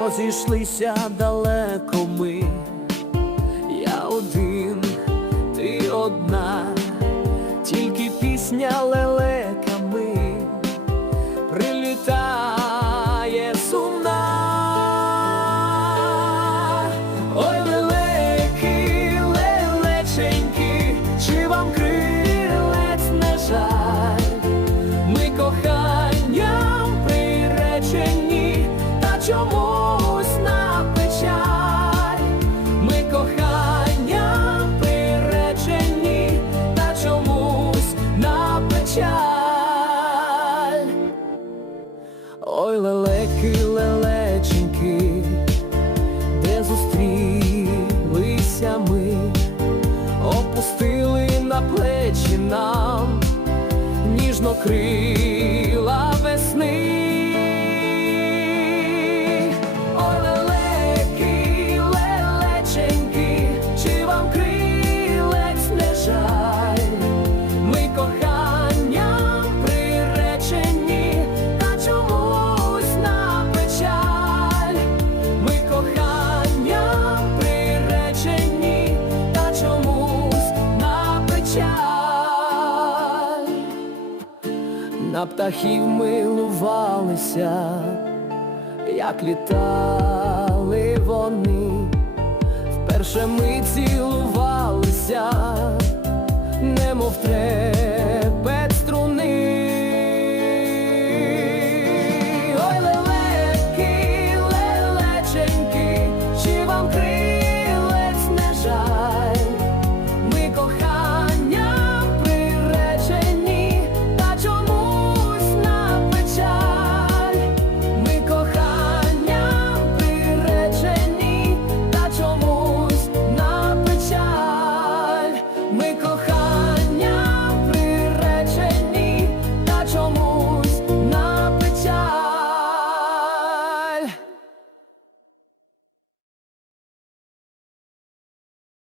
розійшлися далеко ми, я один, ти одна, тільки пісня лелеками печаль. Ой, лелеки, лелеченьки, де зустрілися ми, опустили на плечі нам ніжно крила На птахів милувалися, як літали вони, вперше ми цілувалися.